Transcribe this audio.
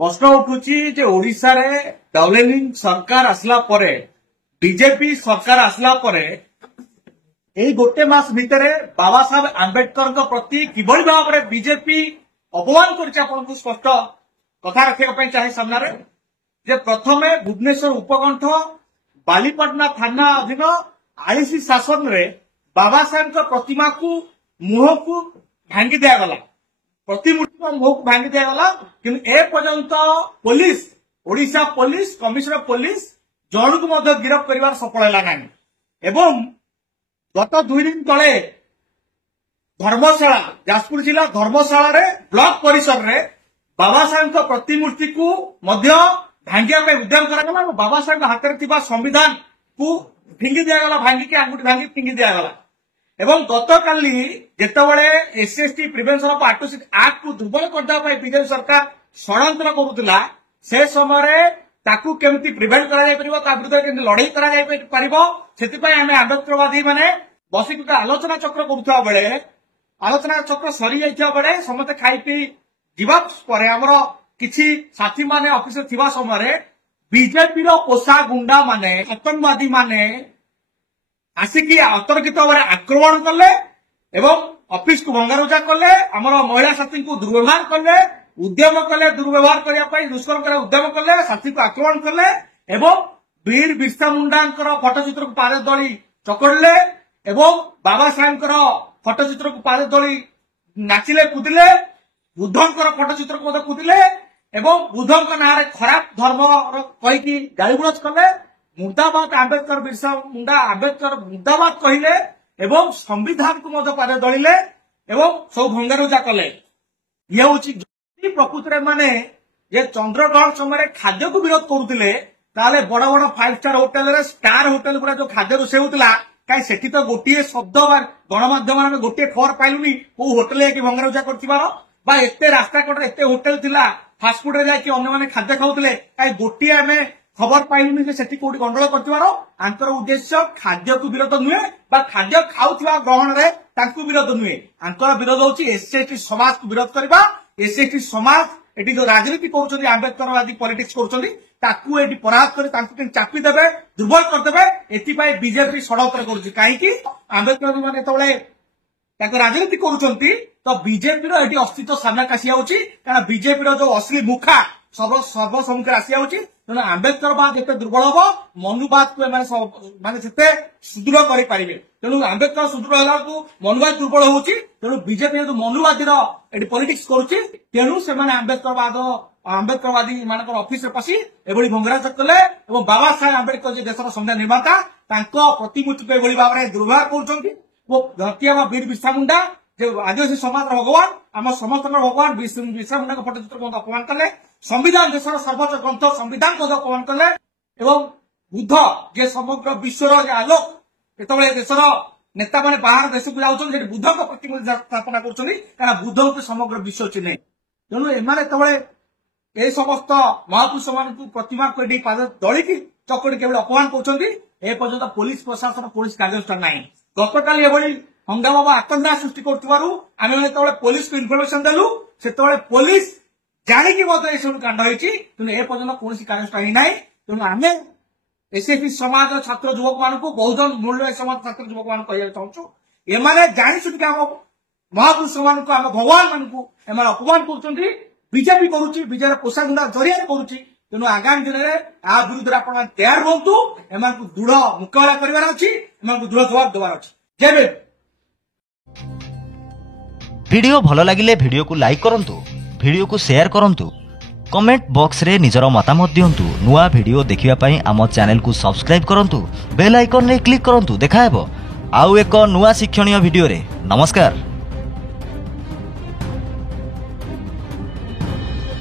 प्रश्न उठुची जे ओडिशा रे डेवलपिंग सरकार आसला परे बीजेपी सरकार आसला परे एई गोटे मास भितरे बाबा साहेब आंबेडकर को प्रति किभଳି भाव बीजेपी अपमान करछि आपन स्पष्ट कथा रखिया चाहे सामने जे प्रथमे भुवनेश्वर उपकंठ बालीपाटना थाना अधीन आईसी शासन रे बाबा साहेब प्रतिमा को मुह को भांगी दिया गला प्रतिमूर्ति मुह को भांगी दिया गला किंतु ए पर्यंत police Odisha police commissioner police जन को गिरफ्त कर सफल है एवं गत 2 दिन तले धर्मशाला जाजपुर जिला धर्मशाला रे ब्लॉक परिसर रे बाबा साहेब प्रतिमूर्ति को भांगिया उद्यम करा बाबा साहेब हाथ में संविधान को फिंगी दिगला भांगिकी आंगुठी भांगी फिंगी दिगला एवं गत काली जितेबाला SST prevention of artist act को दुर्बल करने बीजेपी सरकार षड्यंत्र करुला से समय ताकू केमती प्रिवेंट करा विरुद्ध केमती लड़ाई करा आम आंबेडकरवादी माने बसिक आलोचना चक्र करुवा बेले आलोचना चक्र सरी जाइथिबा बेले समस्त खाई पी जीवा पर हमर किछि साथी माने ऑफिस थिबा समय बीजेपी रो पोषा गुंडा माने आतंकवादी माने आसिकी अतर्कित भाव आक्रमण कले एवं ऑफिस को भंगारुजा कले हमर महिला साथी को दुर्व्यवहार कले उद्यम कले दुर्व्यवहार करने दुष्कर्म कर उद्यम कले साथी को आक्रमण कले एवं वीर बिरसा मुंडा फटोचित्र को पाद दली चकड़े एवं बाबा साहेब फटोचित्र को पाद दली नाचिले कूदिले बुद्धंकर फटोचित्र को कूदिले एवं बुद्धंक ना खराब धर्म कहीकि गालीगुलज कले मुर्दाबाद आंबेडकर बिरसा मुंडा आंबेडकर मुर्दाबाद कहले एवं संविधान को पाद दलिले एवं सब भंगारुजा कले ये हूँ प्रकृति माने ये चंद्रग्रहण समय खाद्य को विरोध करुले बड़ बड़ 5 स्टार होटेल स्टार होटेल गुड़ा जो खाद्य रोषे होता कहीं सेठी तो गोटे शब्द गणमाध्यम गोटे खबर पाइलुनी को होटेल जाकि भंगारुजा करते रास्ता कड़े एत होटेल थिला फास्टफुड रे जाकि अन्य माने खाद्य खाऊले कहीं गोटे आम खबर पाइलुनी से कोटी गंडल कर उद्देश्य खाद्य को विरोध नुहे खाद्य खाऊा ग्रहण में विरोध नुहे आंकर विरोध होची एससी समाज को विरोध करवा एससी समाज एटी जो राजनीति कर आंबेडकरवादी पॉलिटिक्स कर पराहत कर चापी देवे दुर्बल करदे एपाई बीजेपी षड्यंत्र कर कहीं आंबेडकर मैंने राजनीति कर बीजेपी अस्तित्व सामना आसी जाऊँगी कारण बीजेपी जो असली मुखा सर्वसम्मुखें आसी जाऊँगी तेना आंबेडकरवाद जिते दुर्बल हम मनुवाद को माने सुदृढ़ करें तेणु आंबेडकर सुदृढ़ है मनुवाद दुर्बल होची तेणु बीजेपी जो मनुवादी पॉलिटिक्स करुच्ची तेणु से आंबेडकरवादी मान ऑफिस पशि एभली भंगराज कले और बाबा साहेब आंबेडकर जो देशर संविधान निर्माता प्रतिमूर्ति को एभली भाव में दुर्व्यवहार कर वीर बिरसा मुंडा जो आदिवासी समाज भगवान आम समस्त भगवान बिरसा मुंडा फटोचित्र अपमान कले संविधान देशर सर्वोच्च ग्रंथ संविधान को अपमान कले एवं बुद्ध जे समग्र विश्वर आलोक जिते देशर नेता मैंने बाहर देश को जाऊँ बुद्ध प्रतिमूर्ति स्थापना कर बुद्ध को समग्र विश्व चिन्हे तेणु एम समस्त महापुरुष मान प्रतिमा को पाद दलिकी चकड़ी केवल अपमान कर पुलिस प्रशासन पुलिस कार्यानुष्ठान ना गत काली एभली हंगामा आतंका सृष्टि कर पुलिस को इनफर्मेशन देलु से पुलिस जाणिकी सब कांड होती एपर्यंत कौन कार्यानुष्ठान ना तेणु आम एसएफी समाज छात्र युवक मान बहुजन मूल्य समाज छात्र युवक मान कह चाहूँ एमाने जानी आम महापुरुष मान आम भगवान मान अपमान कर बीजेपी करुच्ची बीजेपी पोषा गुंडा जरिया करुच्ची तेणु आगामी दिन में आ विरुद्ध आप तैयार रुहतु एम दृढ़ मुकाबला करार अच्छी एम दृढ़ जवाब देवार अच्छी जय भीम। वीडियो भल लगिले वीडियो को लाइक करंतु वीडियो को शेयर करंतु कमेंट बॉक्स रे निजर मतामत दियंतु नुआ वीडियो देखिबा पई आम चैनल को सब्सक्राइब करंतु बेल आइकन रे क्लिक करंतु देखाहेबो आउ एक नुआ शिक्षणीय वीडियो रे। नमस्कार।